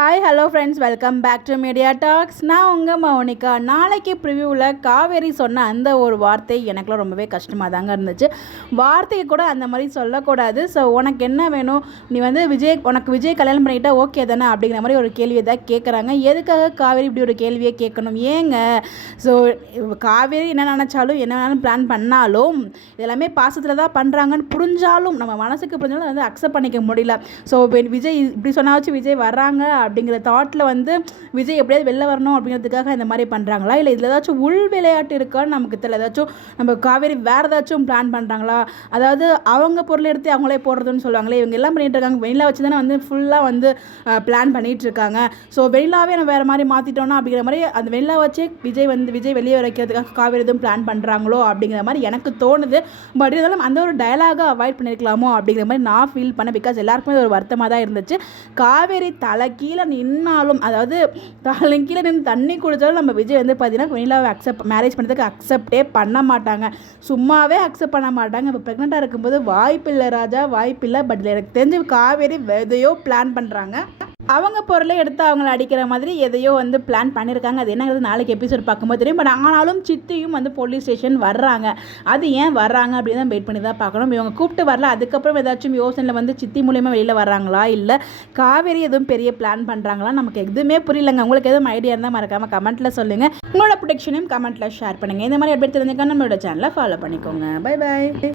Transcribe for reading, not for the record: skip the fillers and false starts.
Hi hello friends, welcome back to Media Talks. நான் உங்கள் மௌனிகா. நாளைக்கு ப்ரிவ்யூவில் காவேரி சொன்ன அந்த ஒரு வார்த்தை எனக்குலாம் ரொம்பவே கஷ்டமாக தாங்க இருந்துச்சு. வார்த்தையை கூட அந்த மாதிரி சொல்லக்கூடாது. ஸோ உனக்கு என்ன வேணும், நீ வந்து உனக்கு விஜய் கல்யாணம் பண்ணிக்கிட்டா ஓகே தானே அப்படிங்கிற மாதிரி ஒரு கேள்வியை தான் கேட்குறாங்க. எதுக்காக காவேரி இப்படி ஒரு கேள்வியை கேட்கணும்? ஏங்க? ஸோ காவேரி என்ன நினச்சாலும் என்ன வேணாலும் பிளான் பண்ணாலும் இதெல்லாமே பாசத்தில் தான் பண்ணுறாங்கன்னு புரிஞ்சாலும் நம்ம மனசுக்கு புரிஞ்சாலும் வந்து அக்செப்ட் பண்ணிக்க முடியல. ஸோ விஜய் இப்படி சொன்னாச்சும் விஜய் வர்றாங்க அப்படிங்கிற தாட்டில் வந்து விஜய் எப்படியாவது வெளில வரணும் அப்படிங்கிறதுக்காக இந்த மாதிரி பண்ணுறாங்களா, இல்லை இதில் ஏதாச்சும் உள் விளையாட்டு இருக்கான்னு நமக்கு தெரியல. ஏதாச்சும் நம்ம காவேரி வேறு ஏதாச்சும் பிளான் பண்ணுறாங்களா? அதாவது அவங்க பொருளை எடுத்து அவங்களே போடுறதுன்னு சொல்லுவாங்களே, இவங்க எல்லாம் பண்ணிகிட்டு இருக்காங்க. வெண்ணிலா வச்சு தானே வந்து ஃபுல்லாக வந்து பிளான் பண்ணிகிட்டு இருக்காங்க. ஸோ வெண்ணிலாவே நம்ம வேறு மாதிரி மாற்றிட்டோன்னா அப்படிங்கிற மாதிரி அந்த வெண்ணிலா வச்சே விஜய் வெளியே வைக்கிறதுக்காக காவேரி எதுவும் பிளான் பண்ணுறாங்களோ அப்படிங்கிற மாதிரி எனக்கு தோணுது. பட் இருந்தாலும் அந்த ஒரு டயலாக அவாய்ட் பண்ணியிருக்கலாமோ அப்படிங்கிற மாதிரி நான் ஃபீல் பண்ணேன். பிகாஸ் எல்லாருக்குமே ஒரு வருத்தமாக தான் இருந்துச்சு. காவேரி தலை கீழே நின்னாலும், அதாவது தலை கீழே நின்று தண்ணி குடித்தாலும் நம்ம விஜய் வந்து பார்த்தீங்கன்னா வெண்ணிலாவை மேரேஜ் பண்ணுறதுக்கு அக்செப்டே பண்ண மாட்டாங்க. சும்மாவே அக்செப்ட் பண்ண மாட்டாங்க. இப்போ ப்ரெக்னெண்ட்டாக இருக்கும்போது வாய்ப்பில்லை ராஜா, வாய்ப்பில்லை. பட் எனக்கு தெரிஞ்சு காவேரி எதையோ பிளான் பண்ணுறாங்க. அவங்க பொருளை எடுத்து அவங்கள அடிக்கிற மாதிரி எதையோ வந்து பிளான் பண்ணியிருக்காங்க. அது என்னங்கிறது நாளைக்கு எபிசோட் பார்க்கும்போது தெரியும். பட் ஆனாலும் சித்தியும் வந்து போலீஸ் ஸ்டேஷன் வர்றாங்க. அது ஏன் வர்றாங்க அப்படின்னு தான் வெயிட் பண்ணி தான் பார்க்கணும். இவங்க கூப்பிட்டு வரல, அதுக்கப்புறம் ஏதாச்சும் யோசனையில் வந்து சித்தி மூலியமாக வெளியில் வர்றாங்களா, இல்லை காவேரி எதுவும் பெரிய பிளான் பண்ணுறாங்களா, நமக்கு எதுவுமே புரியலங்க. உங்களுக்கு எதுவும் ஐடியா இருந்தால் மறக்காமல் கமெண்ட்டில் சொல்லுங்கள். உங்களோட ப்ரொடக்ஷனையும் கமெண்ட்டில் ஷேர் பண்ணுங்கள். இந்த மாதிரி எப்படி தெரிஞ்சுக்க நம்மளோட சேனலை ஃபாலோ பண்ணிக்கோங்க. Bye bye.